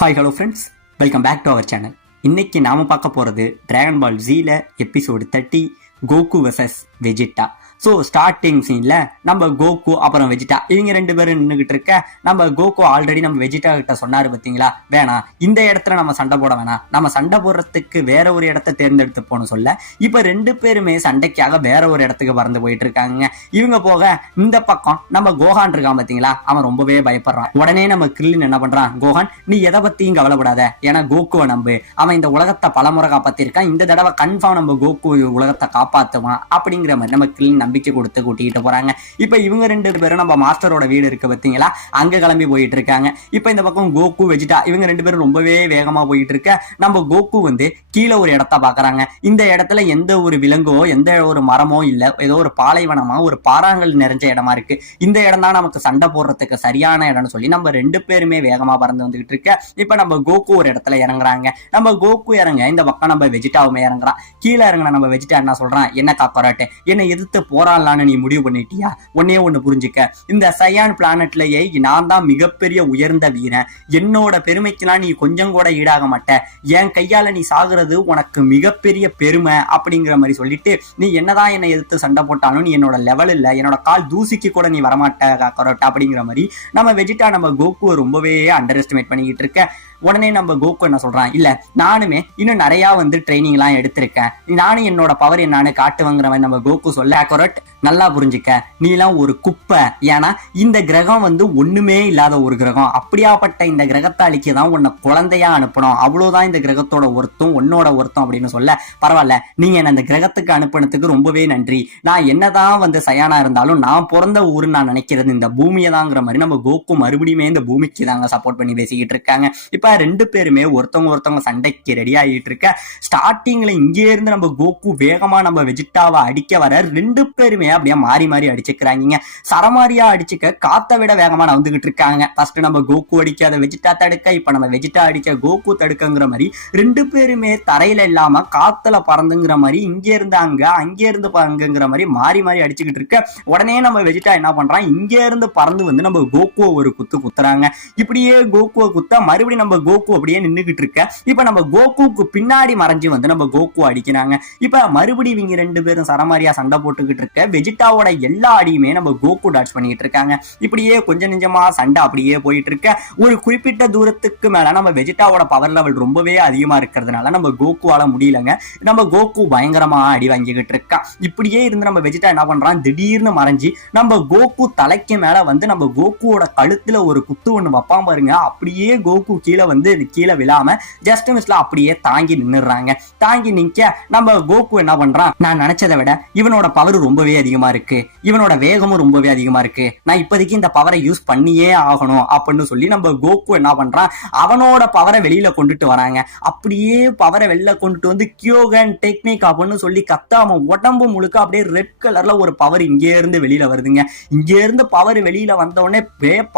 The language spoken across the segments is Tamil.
Hi hello friends, welcome back to our channel. இன்னைக்கு நாம பார்க்க போறது டிராகன் பால் ஜீல episode 30 Goku versus Vegeta. So starting சீன்ல நம்ம கோகு அப்புறம் வெஜிடா இவங்க ரெண்டு பேரும் நின்றுகிட்டு இருக்க. நம்ம கோகு ஆல்ரெடி நம்ம வெஜிடா கிட்ட சொன்னாரு பார்த்தீங்களா, வேணாம் இந்த இடத்துல நம்ம சண்டை போட வேணாம், நம்ம சண்டை போடுறதுக்கு வேற ஒரு இடத்த தேர்ந்தெடுத்து போகணும் சொல்ல இப்போ ரெண்டு பேருமே சண்டைக்காக வேற ஒரு இடத்துக்கு பறந்து போயிட்டு இருக்காங்க. இவங்க போக இந்த பக்கம் நம்ம கோஹான் இருக்கான் பார்த்தீங்களா, அவன் ரொம்பவே பயப்படுறான். உடனே நம்ம கிரில்லின் என்ன பண்றான், கோஹான் நீ எதை பத்தியும் கவலைப்படாத, ஏன்னா கோகுவை நம்பு, அவன் இந்த உலகத்தை பலமுறை காப்பாத்திருக்கான், இந்த தடவை கன்ஃபார்ம் நம்ம கோகு உலகத்தை காப்பாத்துவான் அப்படிங்கிற மாதிரி நம்ம கிரில்லின் நம்பிக்கை கொடுத்து கூட்டிட்டு போறாங்க. இப்ப இவங்க ரெண்டு பேரும் நம்ம மாஸ்டரோட வீடு இருக்கு பாத்தீங்களா, அங்க கிளம்பி போயிட்டு இருக்காங்க. இப்ப இந்த பக்கம் கோகு வெஜிடா இவங்க ரெண்டு பேரும் ரொம்பவே வேகமா போயிட்டு இருக்க. நம்ம கோகு வந்து கீழே ஒரு இடத்த பாக்குறாங்க. இந்த இடத்துல எந்த ஒரு விலங்கோ எந்த ஒரு மரமோ இல்ல, ஏதோ ஒரு பாலைவனமா ஒரு பாறாங்கல் நிறைஞ்ச இடமா இருக்கு. இந்த இடம் தான் நமக்கு சண்டை போடுறதுக்கு சரியான இடம்னு சொல்லி நம்ம ரெண்டு பேருமே வேகமா பறந்து வந்துகிட்டு இருக்க. இப்ப நம்ம கோகு ஒரு இடத்துல இறங்குறாங்க. நம்ம கோகு இறங்க இந்த பக்கம் நம்ம வெஜிடாவுமே இறங்குறான். கீழே இறங்கின நம்ம வெஜிடா என்ன சொல்றான், என்ன காக்கராட்டு என்னை எதிர்த்து போராடலான்னு நீ முடிவு பண்ணிட்டியா? ஒன்னே ஒண்ணு புரிஞ்சுக்க, இந்த சயான் பிளானட்லயே நான் தான் மிகப்பெரிய உயர்ந்த வீரன், என்னோட பெருமைக்கெல்லாம் நீ கொஞ்சம் கூட ஈடாக மாட்ட, என் கையால நீ சாகுறது உனக்கு மிகப்பெரிய பெருமை அப்படிங்கிற மாதிரி சொல்லிட்டு, நீ என்னதான் என்னை எதிர்த்து சண்டை போட்டாலும் நீ என்னோட லெவல் இல்ல, என்னோட கால் தூசிக்கு கூட நீ வரமாட்ட காக்கரோட்டா அப்படிங்கிற மாதிரி நம்ம வெஜிடா நம்ம கோகுவை ரொம்பவே அண்டர் எஸ்டிமேட் பண்ணிக்கிட்டு இருக்க. உடனே நம்ம கோகு என்ன சொல்றான், இல்ல நானுமே இன்னும் நிறைய வந்து ட்ரைனிங் எல்லாம் எடுத்திருக்கேன், நானும் என்னோட பவர் என்னன்னு காட்டுவாங்கிற மாதிரி நம்ம கோகு சொல்ல, அக்கரட் நல்லா புரிஞ்சுக்க, நீ எல்லாம் ஒரு குப்பை, ஏன்னா இந்த கிரகம் வந்து ஒண்ணுமே இல்லாத ஒரு கிரகம், அப்படியாப்பட்ட இந்த கிரகத்தை அழிக்கதான் உன்னை குழந்தையா அனுப்பணும், அவ்வளவுதான் இந்த கிரகத்தோட ஒருத்தம் உன்னோட ஒருத்தம் அப்படின்னு சொல்ல, பரவாயில்ல நீங்க என்ன அந்த கிரகத்துக்கு அனுப்பினதுக்கு ரொம்பவே நன்றி, நான் என்னதான் வந்து சயானா இருந்தாலும் நான் பிறந்த ஊருன்னு நான் நினைக்கிறது இந்த பூமியை தாங்கிற மாதிரி நம்ம கோகு மறுபடியுமே இந்த பூமிக்கு தாங்க சப்போர்ட் பண்ணி பேசிக்கிட்டு இருக்காங்க. இப்ப ரெண்டு பேருமே ஒருத்தவங்க சண்டைக்கு ரெடி ஆகிட்டு இருக்க. ஸ்டார்டிங்ல இங்கே இருந்து நம்ம கோகு வேகமா நம்ம வெஜிடாவை அடிக்க வர ரெண்டு பேருமே அப்படியே மாறி மாறி அடிச்சுக்கிறாங்க. சரமாரியா அடிச்சுக்க காத்த விட வேகமா நவந்துகிட்டு இருக்காங்க. ஃபர்ஸ்ட் நம்ம கோகு அடிக்காத வெஜிடா தடுக்க, இப்ப நம்ம வெஜிடா அடிக்க கோகு தடுக்கங்கிற மாதிரி ரெண்டு பேருமே தரையில இல்லாம காத்துல பறந்துங்கிற மாதிரி இங்க இருந்து அங்க அங்கே இருந்து அங்கங்கிற மாதிரி மாறி மாறி அடிச்சுக்கிட்டு இருக்க. உடனே நம்ம வெஜிடா என்ன பண்றான், இங்க இருந்து பறந்து வந்து நம்ம கோகுவை ஒரு குத்துறாங்க. இப்படியே கோகுவை குத்த மறுபடியும் நம்ம கோகு அப்படியே நின்னுகிட்டு இருக்க. இப்ப நம்ம கோகுக்கு பின்னாடி மறைஞ்சு வந்து நம்ம கோகு அடிக்கிறாங்க. இப்ப மறுபடியும் இவங்க ரெண்டு பேரும் சரமாரியா சண்டை போட்டுக்கிட்டு இருக்க. வெஜிடாவோட எல்லா அடியுமே நம்ம கோகு டாட்ச் பண்ணிட்டு இருக்காங்க. இப்படியே கொஞ்சம் நெஞ்சமா சண்டை அப்படியே போயிட்டு இருக்க. ஒரு குறிப்பிட்ட தூரத்துக்கு மேல நம்ம வெஜிடாவோட பவர் லெவல் ரொம்பவே அதிகமா இருக்கிறதுனால நம்ம கோகுவால முடியலங்க. நம்ம கோகு பயங்கரமா அடி வாங்கிக்கிட்டு இருக்கா. இப்படியே இருந்து நம்ம வெஜிடா என்ன பண்றான், திடீர்னு மறைஞ்சு நம்ம கோகு தலைக்கு மேல வந்து நம்ம கோகுவோட கழுத்துல ஒரு குத்து ஒண்ணு வைப்பான் பாருங்க. அப்படியே கோகு கீழே வந்து கீழே விழாம ஜஸ்ட் மிஸ்ல அப்படியே தாங்கி நின்னுறாங்க. தாங்கி நிக்க நம்ம கோகு என்ன பண்றான், நான் நினைச்சதை விட இவனோட பவர் ரொம்பவே அதிகமா இருக்கு, இவனோட வேகமும் ரொம்பவே அதிகமா இருக்கு, நான் இப்போதைக்கு இந்த பவரை யூஸ் பண்ணியே ஆகணும் அப்படின்னு சொல்லி நம்ம கோகு என்ன பண்றான், அவனோட பவரை வெளியில கொண்டுட்டு வராங்க. அப்படியே பவரை வெளியில கொண்டுட்டு வந்து கியோகன் டெக்னிக் அப்படின்னு சொல்லி கத்தாம உடம்பு முழுக்க அப்படியே ரெட் கலர்ல ஒரு பவர் இங்கே இருந்து வெளியில வருதுங்க. இங்கே இருந்து பவர் வெளியில வந்த உடனே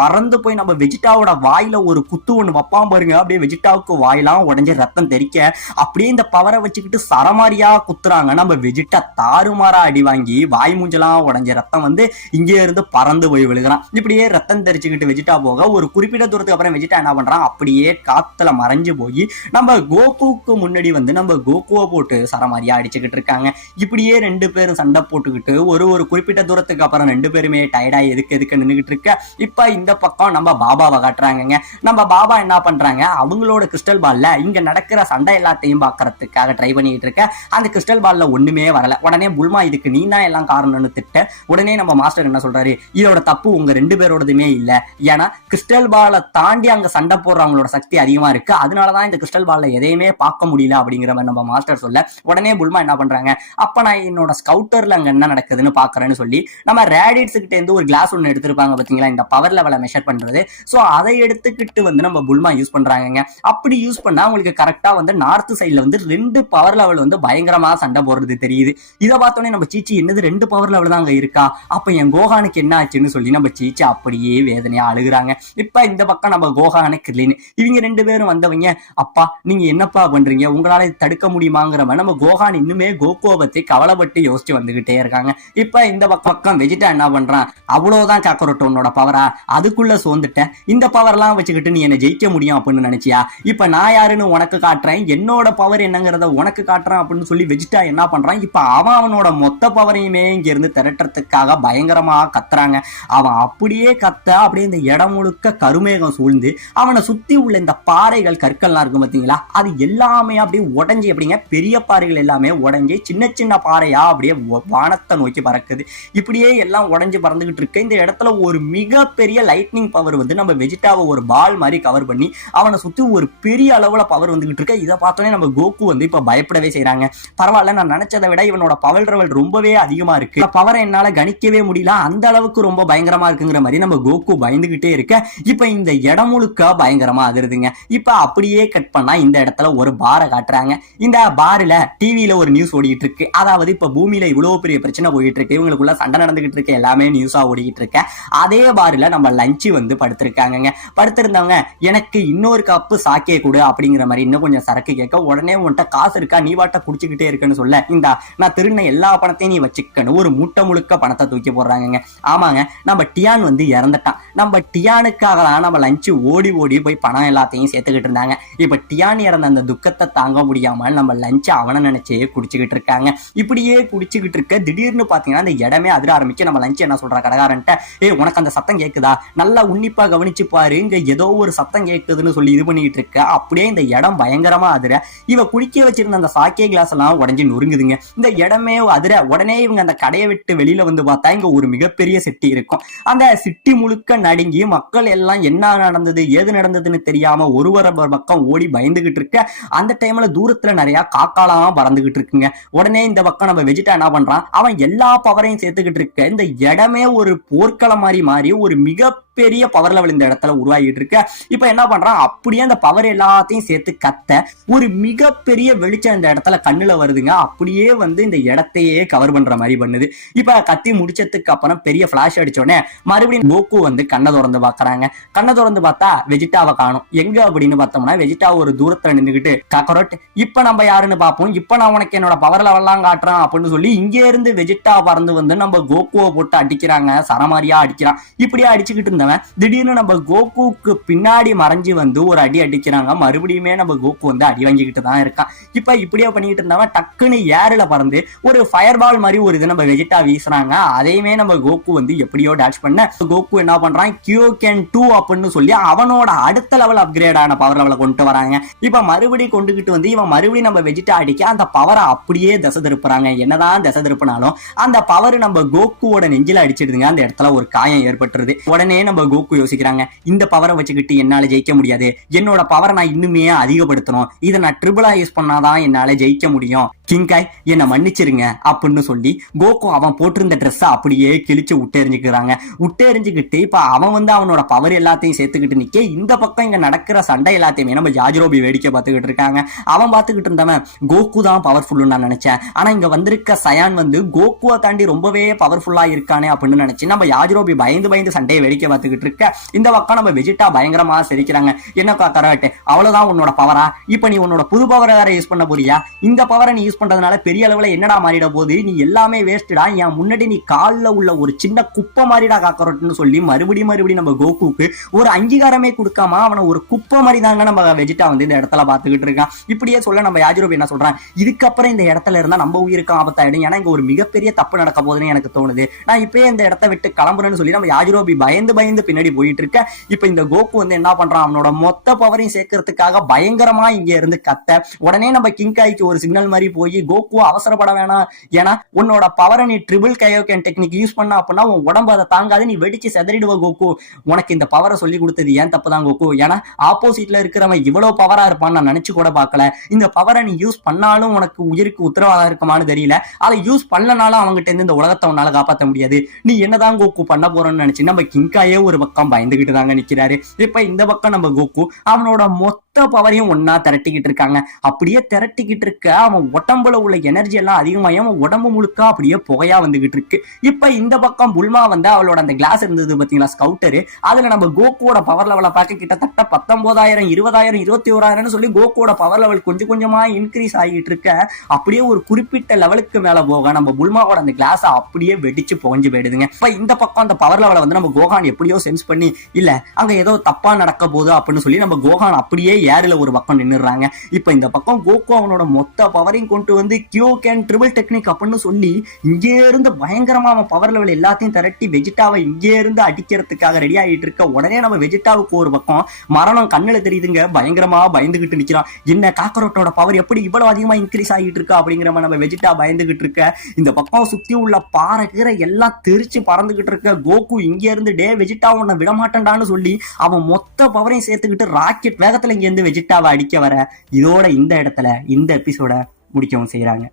பறந்து போய் நம்ம வெஜிடாவோட வாயில ஒரு குத்து ஒண்ணு வைப்பான் பாருங்க. அப்படியே வெஜிடாவுக்கு வாயிலாம் உடஞ்சி ரத்தம் தெரிக்க அப்படியே இந்த பவரை வச்சுக்கிட்டு சரமாரியா குத்துறாங்க. நம்ம வெஜிடா தாறுமாறா அடி வாங்கி வாய் மூஞ்சலாம் உடஞ்ச ரத்தம் வந்து இங்கே இருந்து பறந்து போய் விழுகிறான். இப்படியே ரத்தம் தெரிச்சுக்கிட்டு வெஜிடா போக ஒரு குறிப்பிட்ட தூரத்துக்கு அப்புறம் வெஜிடா என்ன பண்றான், அப்படியே காத்துல மறைஞ்சு போய் நம்ம கோகுக்கு முன்னாடி வந்து நம்ம கோகுவை போட்டு சரமாரியா அடிச்சுக்கிட்டு இருக்காங்க. இப்படியே ரெண்டு பேரும் சண்டை போட்டுக்கிட்டு ஒரு குறிப்பிட்ட தூரத்துக்கு அப்புறம் ரெண்டு பேருமே டயர்டா எதுக்கு நின்றுகிட்டு இருக்க. இப்ப இந்த பக்கம் நம்ம பாபாவை காட்டுறாங்க. நம்ம பாபா என்ன பண்றாங்க, அவங்களோட கிறிஸ்டல் பால்ல இங்க நடக்கிற சண்டை எல்லாத்தையும் பாக்குறதுக்காக ட்ரை பண்ணிட்டு இருக்க. அந்த கிறிஸ்டல் பால்ல ஒண்ணுமே வரல. உடனே புல்மா இதுக்கு நீ தான் எல்லாம் காரணம்னு திட்ட. உடனே நம்ம மாஸ்டர் என்ன சொல்றாரு, இதோட தப்பு உங்க ரெண்டு பேரோடதுமே இல்ல, ஏன்னா கிறிஸ்டல் பாலை தாண்டி அங்க சண்டை போடுறவங்களோட சக்தி அதிகமா இருக்கு, அதனாலதான் இந்த கிறிஸ்டல் பால்ல எதையுமே பார்க்க முடியல அப்படிங்கிற மாதிரி நம்ம மாஸ்டர் சொல்ல. உடனே புல்மா என்ன பண்றாங்க, அப்ப நான் என்னோட ஸ்கவுட்டர்ல அங்க என்ன நடக்குதுன்னு பாக்குறேன்னு சொல்லி நம்ம ரேடிட்ஸ் கிட்ட இருந்து ஒரு கிளாஸ் ஒன்னு எடுத்திருப்பாங்க பாத்தீங்களா, இந்த பவர் லெவலை மெஷர் பண்றது. சோ அதை எடுத்துக்கிட்டு வந்து நம்ம புல்மா யூஸ் பண்றாங்க. அப்படி யூஸ் பண்ணா உங்களுக்கு கரெக்டா வந்து நார்த் சைட்ல வந்து ரெண்டு பவர் லெவல் வந்து பயங்கரமா சண்டை போடுறது தெரியுது. இதை பார்த்தோன்னே நம்ம சீச்சி என்னது இருக்கிறது 2 பவர் லெவல் தான் அங்க இருக்கா, அப்ப என் கோஹானுக்கு என்ன ஆச்சுன்னு சொல்லி நம்ம சீச்சு அப்படியே வேதனையா அழுகுறாங்க. இப்ப இந்த பக்கம் நம்ம கோஹானு கிர்லின் இவங்க 2 பேரும் வந்தவங்க, அப்பா நீங்க என்னப்பா பண்றீங்க, உங்களால தடுக்க முடியுமாங்கிற மாதிரி நம்ம கோஹான் இன்னுமே கோகுவை பத்தி கவலைப்பட்டு யோசிச்சு வந்துகிட்டே இருக்காங்க. இப்ப இந்த பக்கம் வெஜிடா என்ன பண்றான், அவ்வளவுதான் காக்கரோட் உன்னோட பவரா, அதுக்குள்ள சோர்ந்துட்ட, இந்த பவர் எல்லாம் வச்சுக்கிட்டு நீ என்ன ஜெயிக்க முடியும் அப்படின்னு நினைச்சியா, இப்ப நான் யாருன்னு உனக்கு காட்டுறேன், என்னோட பவர் என்னங்கிறத உனக்கு காட்டுறேன் அப்படின்னு சொல்லி வெஜிடா என்ன பண்றான், இப்ப அவனோட மொத்த பவரையுமே இங்க இருந்து திரட்டுறதுக்காக பயங்கரமா கத்துறாங்க. அவன் அப்படியே கத்த அப்படியே இந்த இடம் முழுக்க கருமேகம் சூழ்ந்து அவனை சுத்தி உள்ள இந்த பாறைகள் கற்கள்லாம் இருக்கும் பாத்தீங்களா, அது எல்லாமே அப்படியே உடஞ்சி, அப்படிங்க பெரிய பாறைகள் எல்லாமே உடஞ்சி சின்ன சின்ன பாறையா அப்படியே வானத்தை நோக்கி பறக்குது. இப்படியே எல்லாம் உடஞ்சி பறந்துகிட்டு இருக்கு. இந்த இடத்துல ஒரு மிகப்பெரிய லைட்னிங் பவர் வந்து நம்ம வெஜிடாவை ஒரு பால் மாதிரி கவர் பண்ணி அவனை சுத்தி ஒரு பெரிய அளவுல பவர் வந்துகிட்டு இருக்கு. இதை பார்த்தோன்னே நம்ம கோகு வந்து இப்ப பயப்படவே செய்யறாங்க. பரவாயில்ல, நான் நினைச்சதை விட இவனோட பவர் லெவல் ரொம்பவே அதிகமா இருக்கு, பவரை என்னால கணிக்கவே முடியல, அந்த அளவுக்கு ரொம்ப பயங்கரமா இருக்குங்கிற மாதிரி நம்ம கோகு பயந்துகிட்டே இருக்க இப்ப இந்த இடம் முழுக்க பயங்கரமா அதிருதுங்க. இப்ப அப்படியே கட் பண்ணா இந்த இடத்துல ஒரு பாரை காட்டுறாங்க. இந்த பார்ல டிவியில ஒரு நியூஸ் ஓடிட்டு இருக்கு. அதாவது இப்ப பூமியில இவ்வளவு பெரிய பிரச்சனை போயிட்டு இருக்கு, இவங்களுக்குள்ள சண்டை நடந்துகிட்டு இருக்கு, எல்லாமே நியூஸா ஓடிக்கிட்டு இருக்க. அதே பார்ல நம்ம லஞ்ச் வந்து படுத்திருக்காங்க. படுத்திருந்தவங்க எனக்கு இன்னொரு கப்பு சாக்கே கொடு அப்படிங்கிற மாதிரி இன்னும் கொஞ்சம் சரக்கு கேட்க, உடனே உன்கிட்ட காசு இருக்கா, நீ வாட்ட குடிச்சுக்கிட்டே இருக்குன்னு சொல்ல, இந்த நான் திருண்ண எல்லா பணத்தையும் நீ வச்சுக்கணும், ஒரு மூட்டை முழுக்க பணத்தை தூக்கி போடுறாங்க. ஆமாங்க, நம்ம டியான் வந்து இறந்துட்டான். நம்ம டியானுக்காக தான் நம்ம லஞ்சு ஓடி ஓடி போய் பணம் எல்லாத்தையும் சேர்த்துக்கிட்டு இருந்தாங்க. இப்ப டியான் இறந்த அந்த துக்கத்தை தாங்க முடியாமல் நம்ம லஞ்சு அவனை நினைச்சே குடிச்சுக்கிட்டு இருக்காங்க. இப்படியே குடிச்சுக்கிட்டு இருக்க திடீர்னு பாத்தீங்கன்னா அந்த இடமே அதிர ஆரம்பிச்சு. நம்ம லஞ்சு என்ன சொல்ற கடைக்காரன்ட்ட, உனக்கு அந்த சத்தம் கேக்குதா, நல்லா உன்னிப்பா கவனிச்சு பாரு, இங்க ஏதோ ஒரு சத்தம் கேக்குதுன்னு சொல்லி இது பண்ணிட்டு இருக்க. அப்படியே இந்த இடம் பயங்கரமா அதிர இவ குடிக்க வச்சிருந்த அந்த சாக்கே கிளாஸ் எல்லாம் உடஞ்சி நொறுங்குதுங்க. இந்த இடமே அதிர உடனே இவங்க அந்த கடையை விட்டு வெளியில வந்து பார்த்தா இங்க ஒரு மிகப்பெரிய சிட்டி இருக்கும். அந்த சிட்டி முழுக்க நடுங்கி மக்கள் எல்லாம் என்ன நடந்தது ஏது நடந்ததுன்னு தெரியாம ஒருவர பக்கம் ஓடி பயந்துகிட்டு இருக்க. அந்த டைம்ல தூரத்துல நிறைய காக்காலாம் பறந்துகிட்டு இருக்குங்க. உடனே இந்த பக்கம் நம்ம வெஜிடா என்ன பண்றான், அவன் எல்லா பவரையும் சேர்த்துக்கிட்டு இருக்க. இந்த இடமே ஒரு போர்க்களம் மாதிரி மாறி ஒரு மிகப்பெரிய பவர் லெவல் இந்த இடத்துல உருவாகிட்டு இருக்க. இப்ப என்ன பண்றான், அப்படியே அந்த பவர் எல்லாத்தையும் சேர்த்து கத்த ஒரு மிகப்பெரிய வெளிச்சம் இந்த இடத்துல கண்ணுல வருதுங்க. அப்படியே வந்து இந்த இடத்தையே கவர் பண்ற மாதிரி பண்ணுது. இப்ப கத்தி முடிச்சதுக்கு அப்புறம் பெரிய பிளாஷ் அடிச்சோடனே மறுபடியும் கோகு வந்து கண்ணை திறந்து பாக்குறாங்க. கண்ணை திறந்து பார்த்தா வெஜிடாவை காணும். எங்க அப்படின்னு பார்த்தோம்னா வெஜிடா ஒரு தூரத்துல நின்றுகிட்டு, காக்கரோட் இப்ப நம்ம யாருன்னு பார்ப்போம், இப்ப நான் உனக்கு என்னோட பவர் லெவல்லாம் காட்டுறான் அப்படின்னு சொல்லி இங்க இருந்து வெஜிடா பறந்து வந்து நம்ம கோகுவை போட்டு அடிக்கிறாங்க. சரமாரியா அடிக்கிறான். இப்படியே அடிச்சுக்கிட்டு இருந்தவன் திடீர்னு நம்ம கோகுக்கு பின்னாடி மறைஞ்சு வந்து ஒரு அடி அடிக்கிறாங்க. மறுபடியுமே நம்ம கோகு வந்து அடி வாங்கிக்கிட்டு தான் இருக்கான். இப்ப இப்படியே பண்ணிக்கிட்டு இருந்தவன் டக்குன்னு ஏர்ல பறந்து ஒரு ஃபயர் பால் மாதிரி ஒரு இது நம்ம வெஜிடா வீசுறாங்க. அதையுமே நம்ம கோகு வந்து எப்படியோ டாச் பண்ண கோகு என்ன பண்றான், கியோகென் 2 அப்படின்னு சொல்லி அவனோட அடுத்த லெவல் அப்கிரேட் ஆன பவர் லெவலை கொண்டு வராங்க. இப்ப மறுபடியும் கொண்டுகிட்டு வந்து இவன் மறுபடியும் நம்ம வெஜிடா அடிக்க அந்த பவரை அப்படியே திசை திருப்புறாங்க. என்னதான் திசை திருப்பினாலும் அந்த பவர் நம்ம கோகுவோட நெஞ்சில அடிச்சிடுதுங்க. அந்த இடத்துல ஒரு காயம் ஏற்பட்டுருது. உடனே நம்ம கோகு யோசிக்கிறாங்க, இந்த பவரை வச்சுக்கிட்டு என்னால ஜெயிக்க முடியாது, என்னோட பவரை நான் இன்னுமே அதிகப்படுத்தணும், இதை நான் ட்ரிபிளா யூஸ் பண்ணாதான் என்னால ஜெயிக்க முடியும், கிங்காய் என்ன மன்னிச்சிருங்க அப்படின்னு சொல்லி கோகு அவன் போட்டிருந்த ட்ரெஸ் அப்படியே கிழிச்சு விட்டெறிஞ்சுக்கிறாங்க. விட்டெறிஞ்சுக்கிட்டு இப்ப அவன் வந்து அவனோட பவர் எல்லாத்தையும் சேர்த்துக்கிட்டு நிக்க, இந்த பக்கம் இங்க நடக்கிற சண்டை எல்லாத்தையுமே நம்ம யாஜிரோபி வேடிக்கை பார்த்துக்கிட்டு இருக்காங்க. அவன் பார்த்துக்கிட்டு இருந்தவன் கோகு தான் பவர்ஃபுல்னு நான் நினைச்சேன், ஆனா இங்க வந்திருக்க சயான் வந்து கோகுவை தாண்டி ரொம்பவே பவர்ஃபுல்லா இருக்கானே அப்படின்னு நினைச்சு நம்ம யாஜிரோபி பயந்து பயந்து சண்டையை வேடிக்கை பார்த்துக்கிட்டு இருக்க. இந்த பக்கம் நம்ம வெஜிடா பயங்கரமா சிரிக்கிறாங்க. என்ன கராட்டு, அவ்வளவுதான் உன்னோட பவரா, இப்ப நீ உன்னோட புது பவரை வேற யூஸ் பண்ண போறியா, இந்த பவரை நீ யூஸ் பண்றதுனால பெரிய அளவுல என்னடா மாறிட போது, நீ எல்லாமே வேஸ்டடா, என் முன்னாடி நீ கால்ல உள்ள ஒரு சின்ன குப்பை மாறிடா காக்கரோட்னு சொல்லி மறுபடியும் நம்ம கோகுக்கு ஒரு அங்கீகாரமே கொடுக்காம அவனை ஒரு குப்பை மாதிரி தாங்க நம்ம வெஜிடா வந்து இந்த இடத்துல பாத்துக்கிட்டு இருக்கான். இப்படியே சொல்ல நம்ம யாஜிரோபி என்ன சொல்றான், இதுக்கப்புறம் இந்த இடத்துல இருந்தா நம்ம உயிருக்கு ஆபத்தாயிடும், ஏன்னா இங்க ஒரு மிகப்பெரிய தப்பு நடக்க போகுதுன்னு எனக்கு தோணுது, நான் இப்பயே இந்த இடத்த விட்டு கிளம்புறேன்னு சொல்லி நம்ம யாஜிரோபி பயந்து பயந்து பின்னாடி போயிட்டு இருக்க. இப்ப இந்த கோகு வந்து என்ன பண்றான், அவனோட மொத்த பவரையும் சேர்க்கறதுக்காக பயங்கரமா இங்க இருந்து கத்த. உடனே நம்ம கிங்காய்க்கு ஒரு சிக்னல் மாதிரி போய், கோகு அவசரப்பட வேணாம், ஏன்னா உன்னோட பவரை நீ ட்ரிபிள் கயோகன் டெக்னிக் யூஸ் பண்ண அப்படின்னா உன் உடம்பு அதை தாங்காது, நீ வெடிச்சு செதறிடுவ கோகு, உனக்கு இந்த பவரை சொல்லி கொடுத்தது ஏன் தப்புதான் கோகு, ஏன்னா ஆப்போசிட்ல இருக்கிறவன் இவ்வளவு பவரா இருப்பான்னு நான் நினைச்சு கூட பார்க்கல, இந்த பவரை நீ யூஸ் பண்ணாலும் உனக்கு உயிருக்கு உத்தரவாதம் இருக்குமான்னு தெரியல, அதை யூஸ் பண்ணனாலும் அவங்ககிட்ட இருந்து இந்த உலகத்தை உன்னால காப்பாற்ற முடியாது, நீ என்னதான் கோகு பண்ண போறோம்னு நினைச்சு நம்ம கிங்காயே ஒரு பக்கம் பயந்துகிட்டு தாங்க நிக்கிறாரு. இப்ப இந்த பக்கம் நம்ம கோகு அவனோட மொத்த பவரையும் ஒன்னா திரட்டிக்கிட்டு இருக்காங்க. அப்படியே திரட்டிக்கிட்டு இருக்க அவன் உடம்புல உள்ள எனர்ஜி எல்லாம் அதிகமாகி அவன் உடம்பு முழுக்க அப்படியே புகையா வந்துகிட்டு இருக்கு. இப்ப இந்த பக்கம் புல்மா வந்து அவளோட அந்த கிளாஸ் இருந்தது பாத்தீங்களா, ஸ்கவுட்டரு, அதுல நம்ம கோகுவோட பவர் லெவலை பார்க்க கிட்டத்தட்ட 19,000 20,000 21,000 சொல்லி கோகுவோட பவர் லெவல் கொஞ்சம் கொஞ்சமா இன்க்ரீஸ் ஆகிட்டு இருக்க அப்படியே ஒரு குறிப்பிட்ட லெவலுக்கு மேல போக நம்ம புல்மாவோட அந்த கிளாஸ் அப்படியே வெடிச்சு புகஞ்சு போயிடுதுங்க. இப்ப இந்த பக்கம் அந்த பவர் லெவலை வந்து நம்ம கோகான் எப்படியோ சென்ஸ் பண்ணி இல்ல அங்க ஏதோ தப்பா நடக்க போகுது அப்படின்னு சொல்லி நம்ம கோகான் அப்படியே ஏர்ல ஒரு பக்கம் நின்னுறாங்க. இப்ப இந்த பக்கம் கோகு அவனோட மொத்த பவரையும் கொண்டு வந்து கியோகேன் ட்ரிபிள் டெக்னிக் அப்படின்னு சொல்லி இங்கே இருந்து பயங்கரமா அவன் பவர் லெவல் எல்லாத்தையும் திரட்டி வெஜிட்டாவை இங்கே இருந்து அடிக்கிறதுக்காக ரெடி ஆகிட்டு இருக்க உடனே நம்ம வெஜிட்டாவுக்கு ஒரு பக்கம் மரணம் கண்ணுல தெரியுதுங்க. பயங்கரமா பயந்துகிட்டு நிக்கிறான். என்ன காக்கரோட்டோட பவர் எப்படி இவ்வளவு அதிகமா இன்க்ரீஸ் ஆகிட்டு இருக்கா அப்படிங்கிற நம்ம வெஜிட்டா பயந்துகிட்டு இருக்க. இந்த பக்கம் சுத்தி உள்ள பாறை கீரை எல்லாம் தெரிச்சு பறந்துகிட்டு இருக்க கோகு இங்க இருந்து டே வெஜிட்டா உன்னை விடமாட்டேன்டான்னு சொல்லி அவன் மொத்த பவரையும் சேர்த்துக்கிட்டு ராக்கெட் வேகத்துல இங்க இருந்து வெஜிட்டாவை அடிக்க வர இதோட இந்த இடத்துல இந்த எபிசோட முடிக்கவும் செய்யறாங்க.